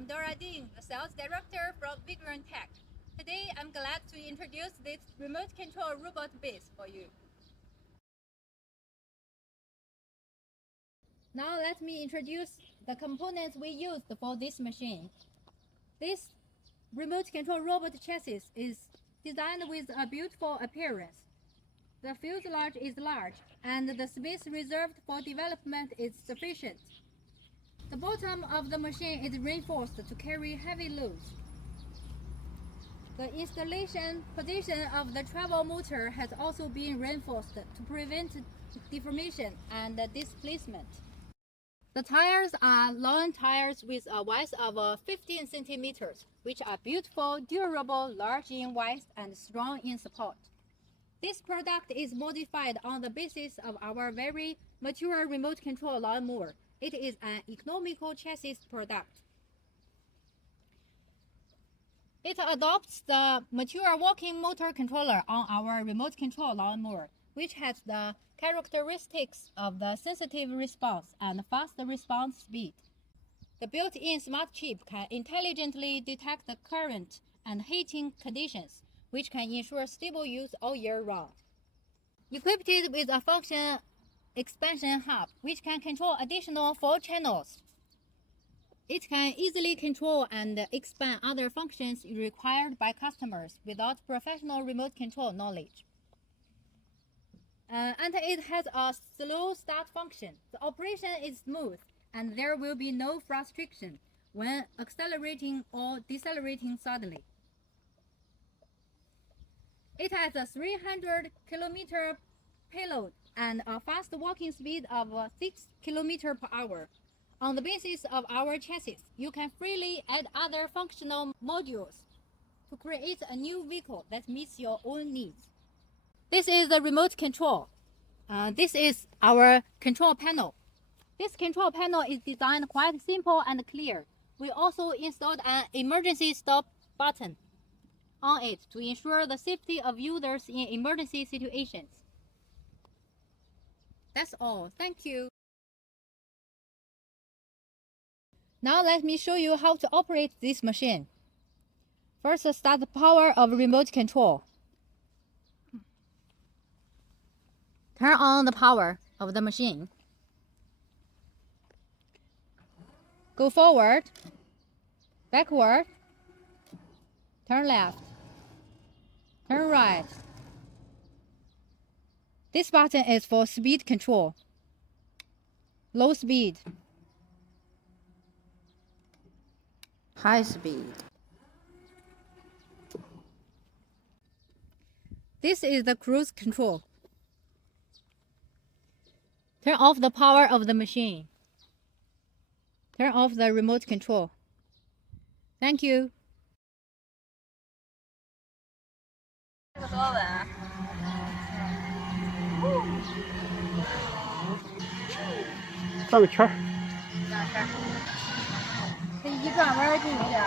I'm Dora Ding, the sales director from Vigran Tech. Today, I'm glad to introduce this remote control robot base for you. Now let me introduce the components we used for this machine. This remote control robot chassis is designed with a beautiful appearance. The fuselage is large and the space reserved for development is sufficient. The bottom of the machine is reinforced to carry heavy loads. The installation position of the travel motor has also been reinforced to prevent deformation and displacement. The tires are long tires with a width of 15 centimeters, which are beautiful, durable, large in width, and strong in support. This product is modified on the basis of our very mature remote control lawnmower. It is an economical chassis product. It adopts the mature walking motor controller on our remote control lawnmower, which has the characteristics of the sensitive response and fast response speed. The built-in smart chip can intelligently detect the current and heating conditions, which can ensure stable use all year round. Equipped with a function expansion hub, which can control additional 4 channels. It can easily control and expand other functions required by customers without professional remote control knowledge. And it has a slow start function. The operation is smooth and there will be no frustration when accelerating or decelerating suddenly. It has a 300-kilometer payload and a fast walking speed of 6 kilometers per hour. On the basis of our chassis, you can freely add other functional modules to create a new vehicle that meets your own needs. This is the remote control. This is our control panel. This control panel is designed quite simple and clear. We also installed an emergency stop button on it to ensure the safety of users in emergency situations. That's all. Thank you. Now let me show you how to operate this machine. First, start the power of remote control. Turn on the power of the machine. Go forward, backward, turn left, turn right. This button is for speed control. Low speed, high speed. This is the cruise control. Turn off the power of the machine. Turn off the remote control. Thank you. 转个圈儿。这一转弯就有点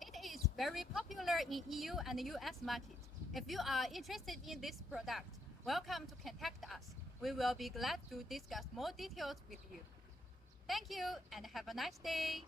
It is very popular in EU and US market. If you are interested in this product, welcome to contact us. We will be glad to discuss more details with you. Thank you and have a nice day.